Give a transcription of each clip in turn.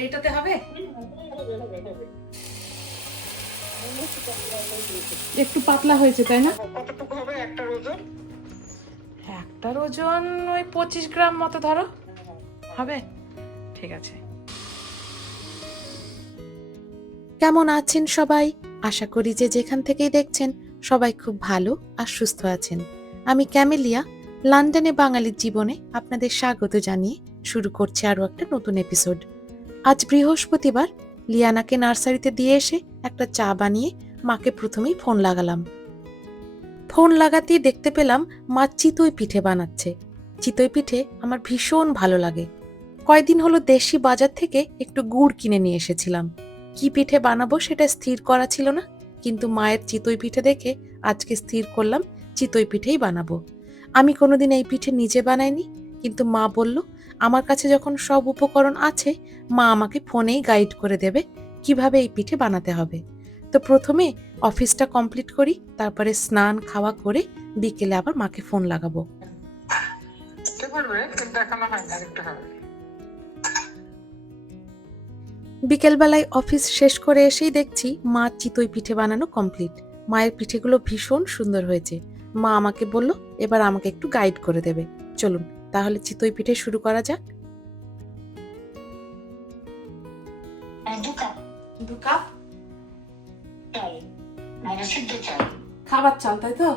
এইটাতে হবে? একটু পাতলা হয়েছে তাই না? কতটুকু হবে একটা ওজন? একটার ওজন ওই পঁচিশ গ্রাম মতো ধরো। হবে? ঠিক আছে। কেমন আছেন সবাই? আশা করি যে যেখান থেকেই দেখছেন সবাই খুব ভালো আর সুস্থ আছেন। আমি ক্যামেলিয়া লন্ডনে বাঙালির জীবনে আপনাদের স্বাগত জানিয়ে শুরু করছি আরও একটা নতুন এপিসোড আজ বৃহস্পতিবার লিয়ানাকে নার্সারিতে দিয়ে এসে একটা চা বানিয়ে মাকে প্রথমেই ফোন লাগালাম। ফোন লাগাতেই দেখতে পেলাম মা চিতই পিঠে বানাচ্ছে। চিতই পিঠে আমার ভীষণ ভালো লাগে। কয়দিন হলো দেশি বাজার থেকে একটু গুড় কিনে নিয়ে এসেছিলাম। কি পিঠে বানাবো সেটা স্থির করা ছিল না, কিন্তু মায়ের চিতই পিঠে দেখে আজকে স্থির করলাম, চিতই পিঠেই বানাবো। আমি কোনোদিন এই পিঠে নিজে বানাইনি, কিন্তু মা বলল আমার কাছে যখন সব উপকরণ আছে মা আমাকে ফোনেই গাইড করে দেবে কীভাবে এই পিঠে বানাতে হবে। তো প্রথমে অফিসটা কমপ্লিট করি তারপরে স্নান খাওয়া করে বিকেলে আবার মাকে ফোন লাগাবো। বিকেলবেলায় অফিস শেষ করে এসেই দেখছি মা চিতই পিঠে বানানো কমপ্লিট মায়ের পিঠেগুলো ভীষণ সুন্দর হয়েছে। মা আমাকে বলল এবার আমাকে একটু গাইড করে দেবে। চলুন। তাহলে চিতই পিঠে শুরু করা যাক। আর দু কাপ খাবার চাল তাই তো?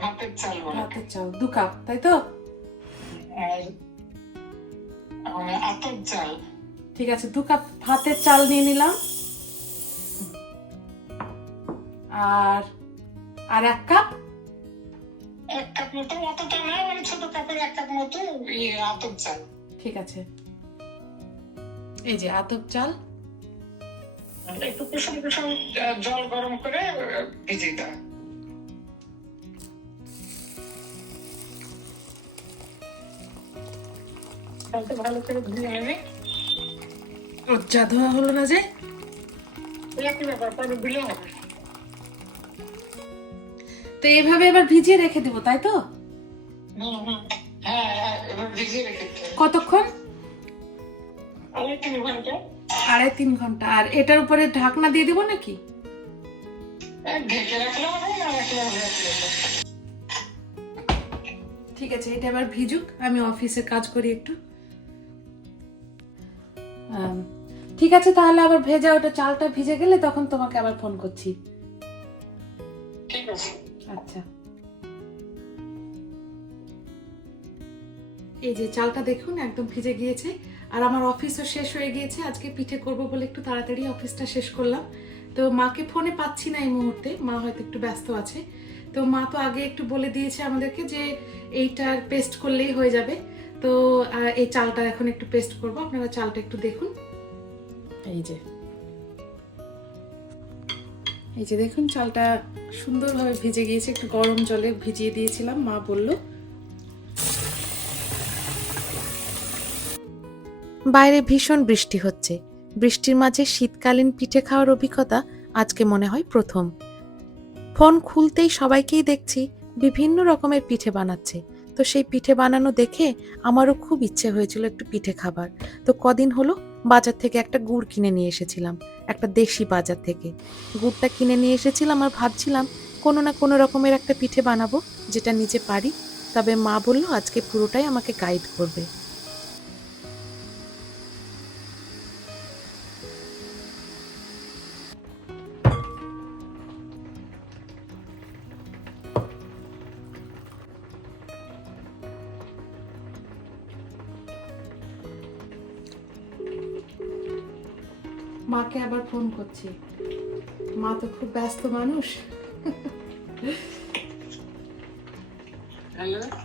ভাতের চাল দু কাপ তাই তো? ঠিক আছে দু কাপ ভাতের চাল নিয়ে নিলাম। আর আর এক কাপ এক কাপ মতো অতটা মানে ছোট কাপের এক কাপ মতো ইয়ে আতপ চাল। ঠিক আছে। এই যে আতপ চাল। একটু কুসুম কুসুম জল গরম করে ভিজিয়ে দাও। ভালো করে ধুয়ে লজ্জা ধোয়া হলো না যে? ব্যাপার পরে দিলে হবে। তো এইভাবে এবার ভিজিয়ে রেখে দিব তাই তো। হ্যাঁ হ্যাঁ। কতক্ষণ? আড়াই তিন ঘণ্টা। আর এটার উপরে ঢাকনা দিয়ে দিব নাকি? ঠিক আছে এটা এবার ভিজুক। আমি অফিসে কাজ করি একটু। ঠিক আছে তাহলে আবার ভেজা ওটা চালটা ভিজে গেলে তখন তোমাকে আবার ফোন করছি। এই যে চালটা দেখুন, একদম ভিজে গিয়েছে। আর আমার অফিসও শেষ হয়ে গিয়েছে। আজকে পিঠে করব বলে একটু তাড়াতাড়ি অফিসটা শেষ করলাম। তো মাকে ফোনে পাচ্ছি না এই মুহূর্তে। মা হয়তো একটু ব্যস্ত আছে। তো মা তো আগে একটু বলে দিয়েছে আমাদেরকে যে এইটার পেস্ট করলেই হয়ে যাবে। তো এই চালটা এখন একটু পেস্ট করব। আপনারা চালটা একটু দেখুন। এই যে। এই যে দেখুন, চালটা সুন্দরভাবে ভিজে গিয়েছে। একটু গরম জলে ভিজিয়ে দিয়েছিলাম। মা বলল বাইরে ভীষণ বৃষ্টি হচ্ছে। বৃষ্টির মাঝে শীতকালীন পিঠে খাওয়ার অভিজ্ঞতা আজকে মনে হয় প্রথম। ফোন খুলতেই সবাইকেই দেখছি বিভিন্ন রকমের পিঠে বানাচ্ছে। তো সেই পিঠে বানানো দেখে আমারও খুব ইচ্ছে হয়েছিল একটু পিঠে খাবার। তো কদিন হলো বাজার থেকে একটা গুড় কিনে নিয়ে এসেছিলাম, একটা দেশি বাজার থেকে। গুড়টা কিনে নিয়ে এসেছিলাম আর ভাবছিলাম কোনো না কোনো রকমের একটা পিঠে বানাবো, যেটা নিজে পারি। তবে মা বলল, আজকে পুরোটাই আমাকে গাইড করবে। করছি। মা তো খুব ব্যস্ত মানুষ।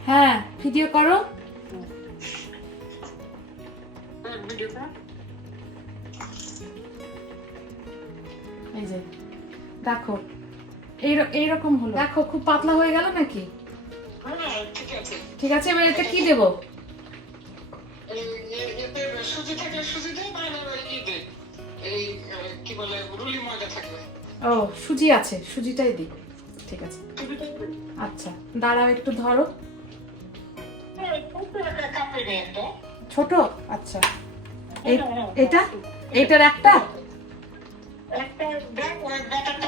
হ্যাঁ ভিডিও করো। এই যে দেখো এই- এইরকম হলো। দেখো খুব পাতলা হয়ে গেল নাকি? হ্যাঁ ঠিক আছে। এবার এটা কি দেবো? সুজি থাকলে সুজি এই কি বলে রুলি ময়দা থাকবে। ও সুজি আছে সুজিটাই দিই। ঠিক আছে। আচ্ছা দাঁড়াও একটু ধরো। একটা একটা ছোট? আচ্ছা। এটা? এইটার একটা? একটা দেখ ওই ব্যাটারটা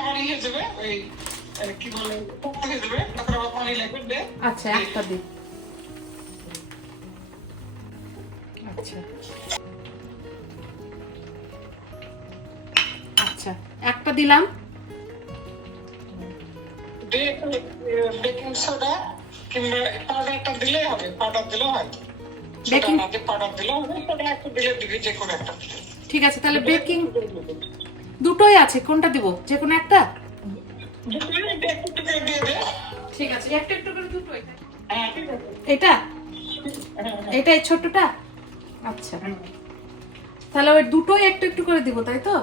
আচ্ছা একটা দিলাম। বেকিং সোডা কিংবা পাউডারটা দিলেই হবে পাউডার দিলেও হয়। বেকিং পাউডার দিলেও হবে সোডা একটু দিলে দিবি যে কোনো একটা। ঠিক আছে তাহলে বেকিং দুটোই আছে কোনটা দিব? যে কোনো একটা? ঠিক আছে একটা একটু করে দুটোই ঠিক আছে এটা এটা ছোটটা আচ্ছা। তাহলে ওই দুটোই একটু একটু করে দিব তাই তো?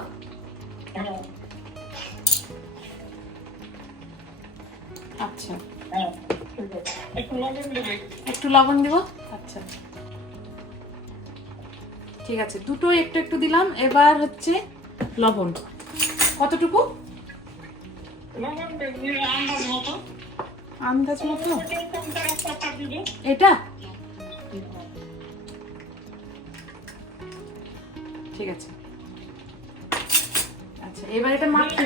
আচ্ছা। হ্যাঁ। একটু লবণ দিবি? আচ্ছা। ঠিক আছে দুটোই একটু একটু দিলাম। এবার হচ্ছে লবণ। কতটুকু? আন্দাজ মতো। এটা ঠিক আছে। আচ্ছা এবার এটা মাখতে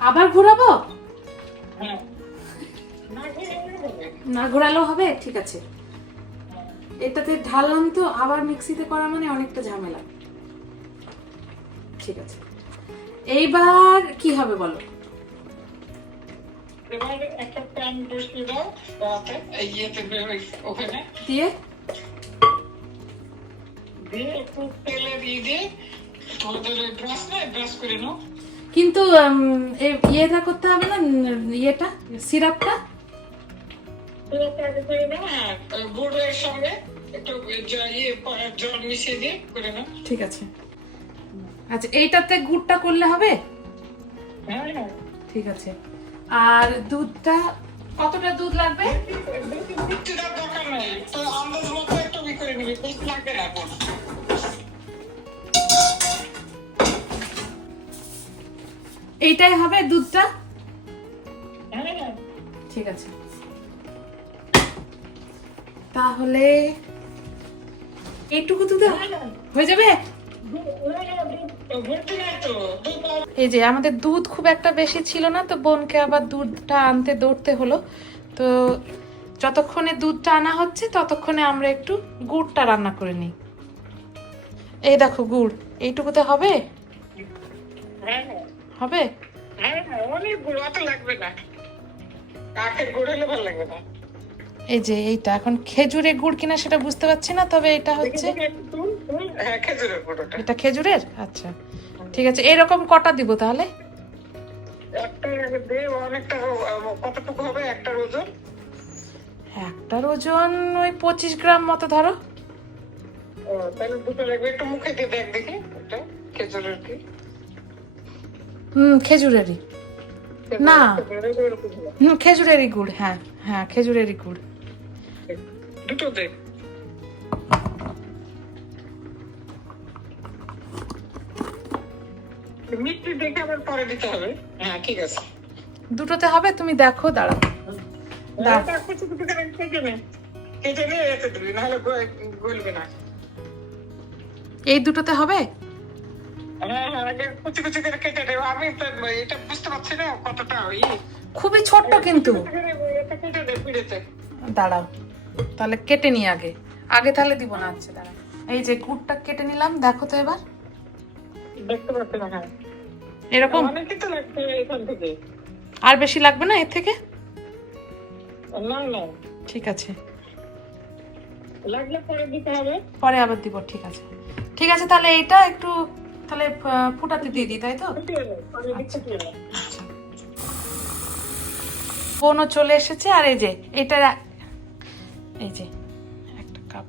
আবার ঘোরাবো? হ্যাঁ। না ঘোরালেও হবে? ঠিক আছে। এটাতে ঢাললাম তো আবার মিক্সিতে করা মানে অনেকটা ঝামেলা। ঠিক আছে। এইবার কি হবে বলো? একটা প্যান বসিয়ে দাও ওখানে। দিয়ে? দিয়ে একটু দিয়ে তোদের ব্রাশ নেই ব্রাশ করে নাও। কিন্তু ইয়েটা করতে হবে না ইয়েটা সিরাপটা হ্যাঁ ইয়ে ঠিক আছে। আচ্ছা এইটাতে গুড়টা করলে হবে? হ্যাঁ হ্যাঁ। ঠিক আছে। আর দুধটা কতটা দুধ লাগবে? দরকার নেই তো আন্দাজ মতো একটু করে নিবি লাগবে না এইটাই হবে দুধটা? হ্যাঁ হ্যাঁ। ঠিক আছে। তাহলে এইটুকু দুধ হয়ে যাবে? দুধ আর এই যে আমাদের দুধ খুব একটা বেশি ছিল না তো বোনকে আবার দুধটা আনতে দৌড়তে হলো। তো যতক্ষণে দুধটা আনা হচ্ছে ততক্ষণে আমরা একটু গুড়টা রান্না করে নিই। এই দেখো গুড় এইটুকুতে হবে? হ্যাঁ হ্যাঁ। হবে? হ্যাঁ হ্যাঁ এই যে এইটা এখন খেজুরের গুড় কিনা সেটা বুঝতে পারছি না তবে এটা হচ্ছে। হ্যাঁ এটা খেজুরের? আচ্ছা ঠিক আছে এরকম কটা দিব তাহলে? একটা দিয়ে অনেকটা কতটুকু হবে? একটার ওজন? একটার ওজন ওই পঁচিশ গ্রাম মতো ধরো। তাহলে দুটো লাগবে। একটু মুখে দিয়ে দেখ দেখি এটা খেজুরের কি হুম খেজুরেরই। না। হুম খেজুরেরই গুড় হ্যাঁ হ্যাঁ খেজুরেরই গুড়। দুটো দে মিষ্টি দেখে আবার পরে দিতে হবে। হ্যাঁ ঠিক আছে। দুটোতে হবে তুমি দেখো দাঁড়াও। এই দুটোতে হবে? খুবই ছোট্ট কিন্তু। এটা দাঁড়াও তাহলে কেটে নি আগে। আগে তাহলে দিব না আচ্ছা দাঁড়াও। এই যে গুড়টা কেটে নিলাম দেখো তো এবার। দেখতে পাচ্ছি না হ্যাঁ। এরকম? অনেক এখান থেকে। আর বেশি লাগবে না এর থেকে? না না। ঠিক আছে। পরে দিতে হবে। পরে আবার দিব ঠিক আছে। ঠিক আছে তাহলে এইটা একটু তাহলে ফুটাতে দিয়ে দিই, তাই তো? নে। বোনও চলে এসেছে, আর এই যে, এটা এই যে, একটা কাপ।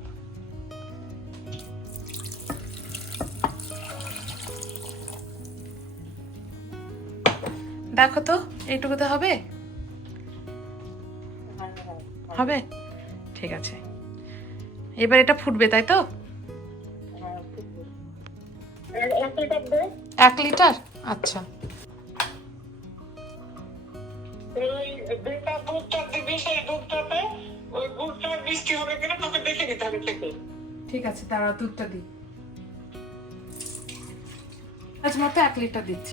দেখো তো, এইটুকুতে হবে? হবে? ঠিক আছে। এবার এটা ফুটবে, তাই তো? নিতে হবে থেকে ঠিক আছে তারা দুধটা দিই আজ মতো এক লিটার দিচ্ছি।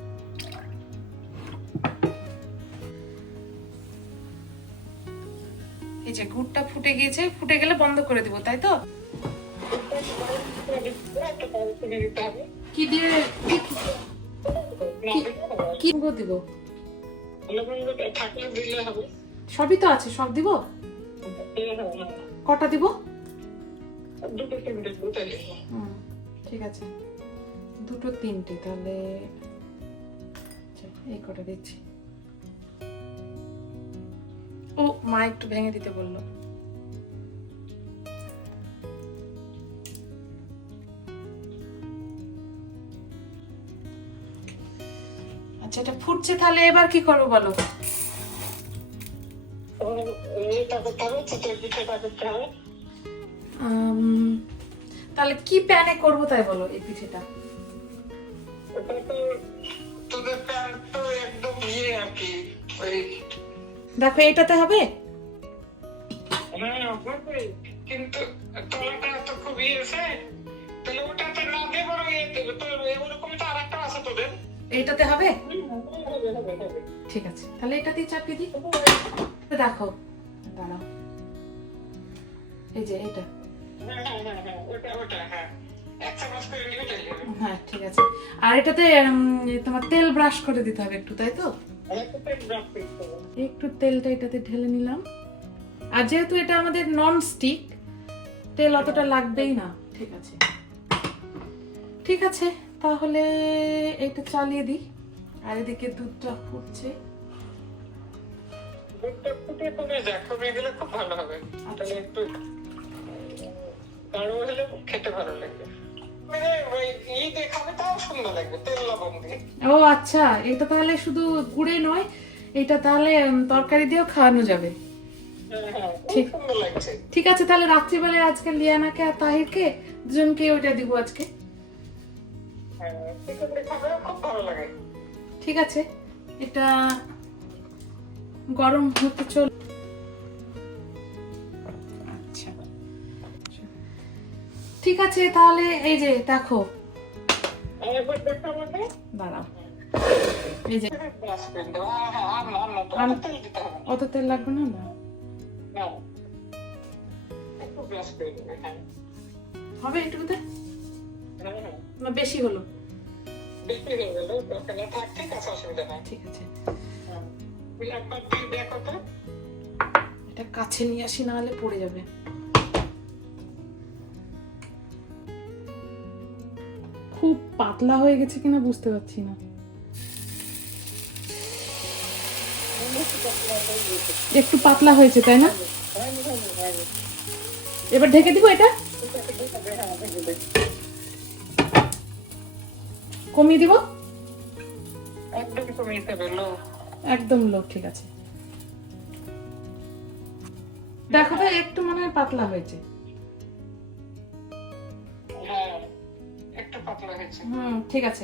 এই যে গুড়টা ফুটে গিয়েছে ফুটে গেলে বন্ধ করে দিব তাই তো? কি দিয়ে কি- দিব? সবই তো আছে সব দিব। কটা দিব? ঠিক আছে। দুটো তিনটে তাহলে আচ্ছা, এই কটা দিচ্ছি। ও মা একটু ভেঙে দিতে বলল। আচ্ছা এটা ফুটছে তাহলে এবার কি করব বলো? তাহলে কি প্যানে করব তাই বলো এই পিঠেটা? ইয়ে দেখো এটাতে হবে? হ্যাঁ কিন্তু তো খুব ইয়ে তাহলে ওটাতে না ইয়ে তো আরেকটা আছে তোদের। এইটাতে হবে? ঠিক আছে, তাহলে এটা দিয়ে চাপিয়ে দিই। দেখো, দাঁড়াও। এই যে এটা। হ্যাঁ ঠিক আছে। আর এটাতে তোমার তেল ব্রাশ করে দিতে হবে একটু, তাই তো? একটু তেলটা এটাতে ঢেলে নিলাম। আর যেহেতু এটা আমাদের নন স্টিক তেল অতটা লাগবেই না। ঠিক আছে। ঠিক আছে, তাহলে এটা চালিয়ে দিই। আর এদিকে দুধটা ফুটছে। দুধটা ফুটে কমে যাক কমে গেলে খুব ভালো হবে। তাহলে একটু গাঢ় হলে খেতে ভালো লাগবে। মানে ও আচ্ছা এটা তাহলে শুধু গুড়ে নয় এটা তাহলে তরকারি দিয়েও খাওয়ানো যাবে। হ্যাঁ হ্যাঁ ঠিক। আছে তাহলে রাত্রিবেলায় আজকে লিয়ানাকে আর তাহিরকে দুজনকে ওইটা দিব আজকে। হ্যাঁ খুব ভালো লাগে। ঠিক আছে। এটা গরম হতে চল আচ্ছা। ঠিক আছে তাহলে এই যে দেখো। দাঁড়াও। এই যে হ্যাঁ হ্যাঁ না। অত তেল লাগবে না? না। একটু হ্যাঁ। হবে একটুতে হ্যাঁ হ্যাঁ। না বেশি হলো। বেশি হয়ে গেল ওখানে থাক ঠিক অসুবিধা নাই। ঠিক আছে। একবার দিয়ে দেখো তো এটা কাছে নিয়ে আসি না হলে পড়ে যাবে। খুব পাতলা হয়ে গেছে কিনা বুঝতে পারছি না। একটু পাতলা হয়েছে তাই না? এবার ঢেকে দিব এটা? কমিয়ে দিব? একদম কমিয়ে দেবে লো। একদম লো ঠিক আছে। দেখো তো একটু মনে হয় পাতলা হয়েছে। হ্যাঁ হুম ঠিক আছে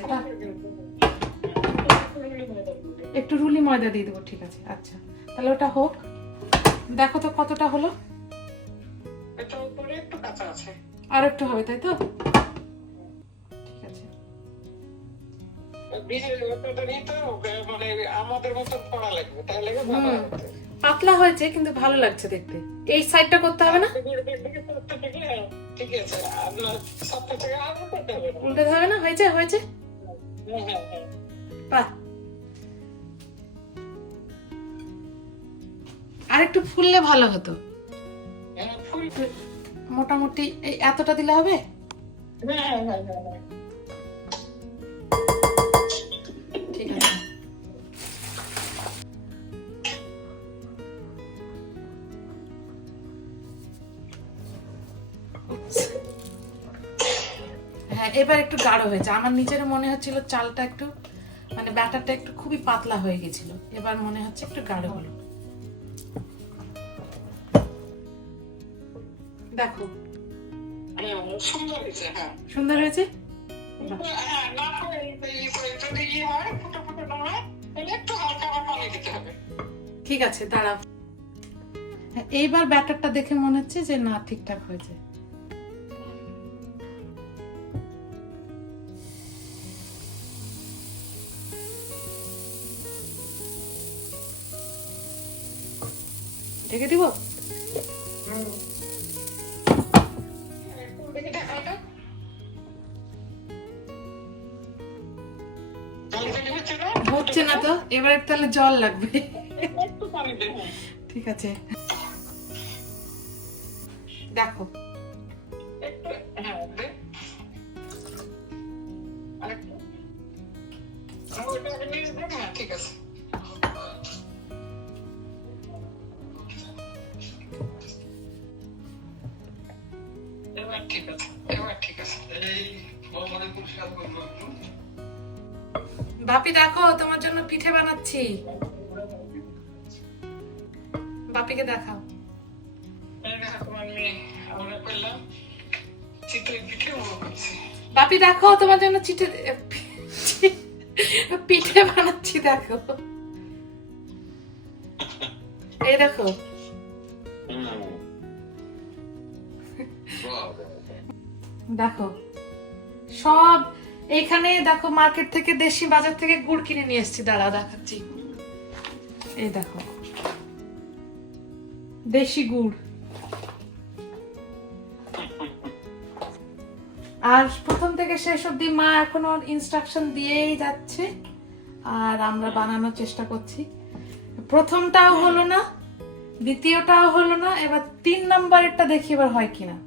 একটু রুলি ময়দা দিয়ে দেবো ঠিক আছে আচ্ছা। তাহলে ওটা হোক। দেখো তো কতটা হলো। আর একটু হবে তাই তো? পাতলা হয়েছে, কিন্তু ভালো লাগছে দেখতে। এই সাইডটা করতে হবে না? উল্টে হবে না? হয়েছে? হয়েছে? হ্যাঁ হ্যাঁ হ্যাঁ আর একটু ফুললে ভালো হতো। মোটামুটি এই এতটা দিলে হবে? হ্যাঁ হ্যাঁ হ্যাঁ। এবার একটু গাঢ় হয়েছে। আমার নিজের মনে হচ্ছিল চালটা একটু মানে ব্যাটারটা একটু খুবই পাতলা হয়ে গেছিল। এবার মনে হচ্ছে একটু গাঢ় হলো। দেখো। সুন্দর হয়েছে? ঠিক আছে, দাঁড়াও। এইবার ব্যাটারটা দেখে মনে হচ্ছে যে না, ঠিকঠাক হয়েছে। ঢেকে দিব? হচ্ছে না? তো? এবারে তাহলে জল লাগবে। ঠিক আছে। দেখো। হ্যাঁ, হ্যাঁ, ঠিক আছে। বাপি দেখো, তোমার জন্য পিঠে বানাচ্ছি। বাপিকে দেখাও। বাপি দেখো, তোমার জন্য চিঠে পিঠে বানাচ্ছি, দেখো। এই দেখো। দেখো, সব এইখানে দেখো মার্কেট থেকে দেশি বাজার থেকে গুড় কিনে নিয়ে এসেছি, দাঁড়া দেখাচ্ছি। এই দেখো। দেশি গুড়। আর প্রথম থেকে শেষ অব্দি মা এখনও ইনস্ট্রাকশন দিয়েই যাচ্ছে, আর আমরা বানানোর চেষ্টা করছি। প্রথমটাও হলো না, দ্বিতীয়টাও হলো না, এবার তিন নম্বরেরটা দেখি এবার হয় কিনা।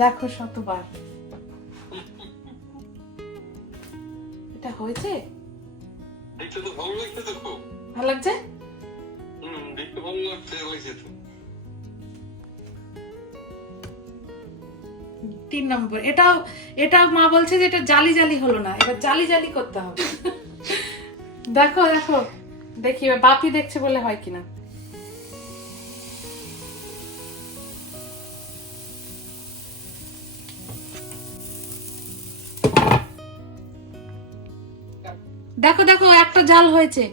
দেখো শতবার। এটা হয়েছে? দেখতে তো ভালো লাগছে তো খুব। ভালো লাগছে? হুম দেখতে ভালো লাগছে হয়েছে তো। তিন নম্বর। এটাও এটা মা বলছে যে এটা জালি জালি হলো না এবার জালি জালি করতে হবে। দেখো দেখো দেখি এবার বাপি দেখছে বলে হয় কিনা। দেখো দেখো একটা জাল হয়েছে।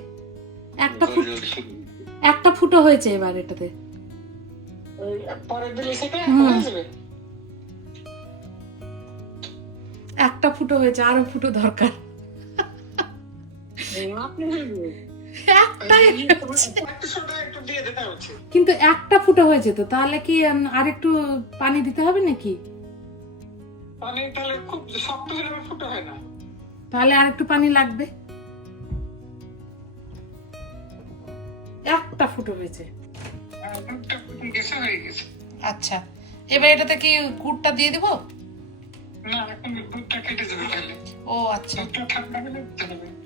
একটা ফুট একটা ফুটো হয়েছে এবার এটাতে। একটা ফুটো হয়েছে আরও ফুটো দরকার। কিন্তু একটা ফুটো হয়েছে তো তাহলে কি আর একটু পানি দিতে হবে নাকি? পানি তাহলে খুব শক্ত হলে ফুটো হয় না। তাহলে আর একটু পানি লাগবে। একটা ফুটো হয়েছে। হয়ে আচ্ছা এবার এটাতে কি কুটটা দিয়ে দেবো? ও আচ্ছা।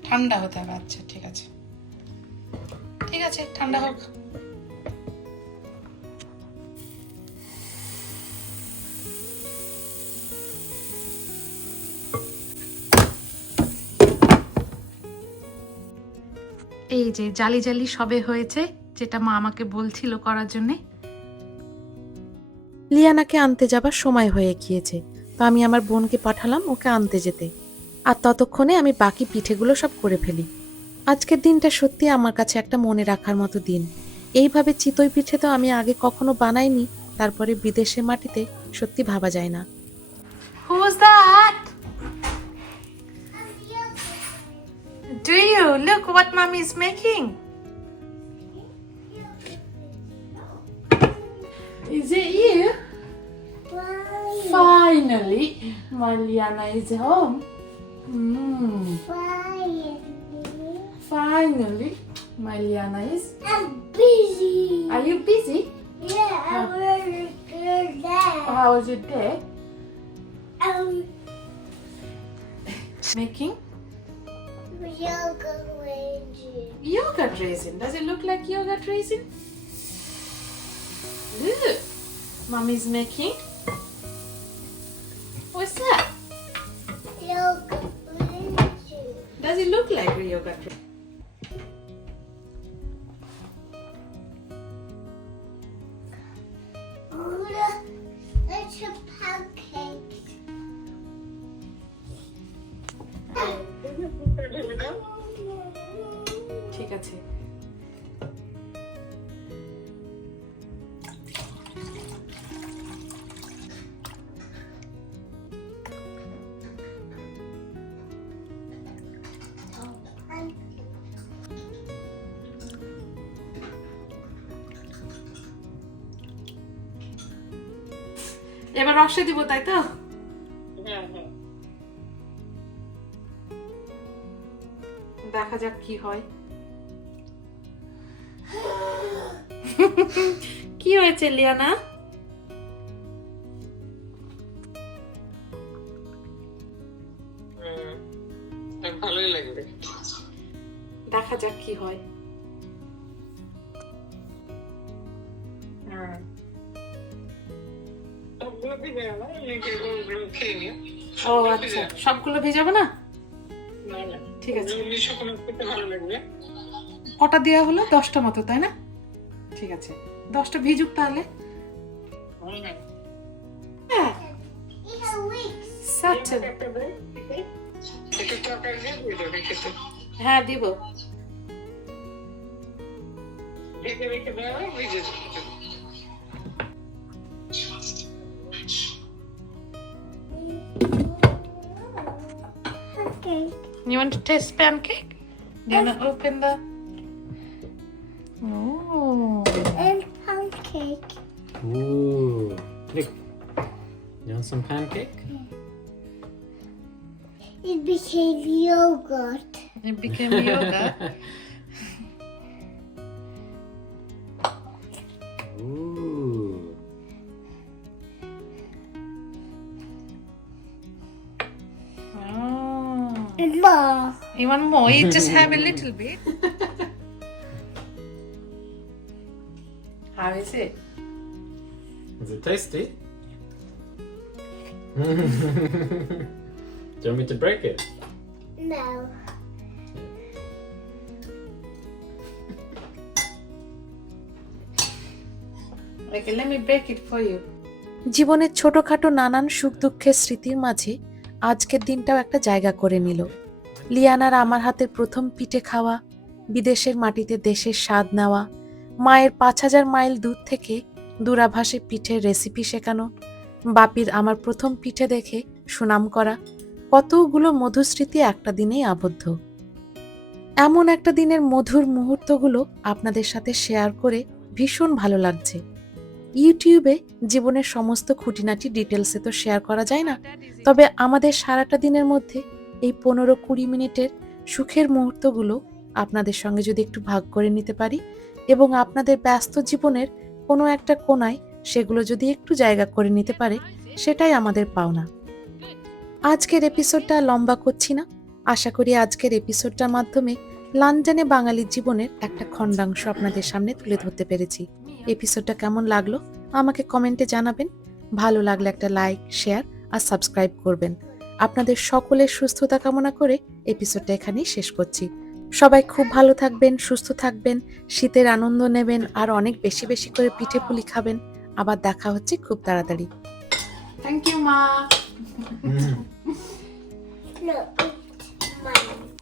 ঠান্ডা হতে হবে আচ্ছা ঠিক আছে। ঠিক আছে ঠান্ডা হোক। এই যে জালি জালি সবে হয়েছে যেটা মা আমাকে বলছিল করার জন্যে। লিয়ানাকে আনতে যাবার সময় হয়ে গিয়েছে তো আমি আমার বোনকে পাঠালাম ওকে আনতে যেতে। আর ততক্ষণে আমি বাকি পিঠেগুলো সব করে ফেলি। আজকের দিনটা সত্যি আমার কাছে একটা মনে রাখার মতো দিন। এইভাবে চিতই পিঠে তো আমি আগে কখনো বানাইনি তারপরে বিদেশের মাটিতে সত্যি ভাবা যায় না। Who's that? Do you look what mommy is making? Is it you? Finally, my Liana is home. Mm. Finally, my Liana is. I'm busy. Are you busy? Yeah, I'm really good now. How was your day? I'm Making yoga raging. yogurt raisin. Does it look like yogurt raisin? Look, mommy's making. What's that? Yoga raging. Does it look like a yogurt raisin? এবার রসে দিব তাই তো? হ্যাঁ হ্যাঁ। দেখা যাক কি হয়। কি হয়েছে লিয়ানা ভালোই লাগবে। দেখা যাক কি হ্যাঁ। ও আচ্ছা। সবগুলো ভেজাবো না? ঠিক আছে। কটা দেওয়া হলো? দশটা মতো তাই না? ঠিক আছে। দশটা ভিজুক তাহলে। হুম। হ্যাঁ। You have weeks. সাচ্চা You want to taste pancake? Do you want to open the... Oh. And pancake. Ooh. Look. You want some pancake? It became yogurt. It became yoga. You want more? You just have a little bit. How is it? Is it tasty? Do you want me to break it? No. Okay, let me break it for you. জীবনের ছোটখাটো নানান সুখ দুঃখের স্মৃতির মাঝে আজকের দিনটাও একটা জায়গা করে নিল লিয়ানার আমার হাতের প্রথম পিঠে খাওয়া, বিদেশের মাটিতে দেশের স্বাদ নেওয়া, মায়ের পাঁচ হাজার মাইল দূর থেকে দূরাভাসে পিঠের রেসিপি শেখানো, বাপির আমার প্রথম পিঠে দেখে সুনাম করা, কতগুলো মধুস্মৃতি একটা দিনেই আবদ্ধ। এমন একটা দিনের মধুর মুহূর্তগুলো আপনাদের সাথে শেয়ার করে ভীষণ ভালো লাগছে। ইউটিউবে জীবনের সমস্ত খুঁটিনাটি ডিটেলসে তো শেয়ার করা যায় না, তবে আমাদের সারাটা দিনের মধ্যে এই পনেরো কুড়ি মিনিটের সুখের মুহূর্তগুলো আপনাদের সঙ্গে যদি একটু ভাগ করে নিতে পারি এবং আপনাদের ব্যস্ত জীবনের কোনো একটা কোনায় সেগুলো যদি একটু জায়গা করে নিতে পারে, সেটাই আমাদের পাওনা। আজকের এপিসোডটা লম্বা করছি না। আশা করি আজকের এপিসোডটার মাধ্যমে লন্ডনে বাঙালির জীবনের একটা খণ্ডাংশ আপনাদের সামনে তুলে ধরতে পেরেছি। এপিসোডটা কেমন লাগল আমাকে কমেন্টে জানাবেন। ভালো লাগলে একটা লাইক, শেয়ার আর সাবস্ক্রাইব করবেন। আপনাদের সকলের সুস্থতা কামনা করে এপিসোডটা এখানেই শেষ করছি। সবাই খুব ভালো থাকবেন সুস্থ থাকবেন শীতের আনন্দ নেবেন আর অনেক বেশি বেশি করে পিঠে পুলি খাবেন। আবার দেখা হচ্ছে খুব তাড়াতাড়ি। Thank you. No,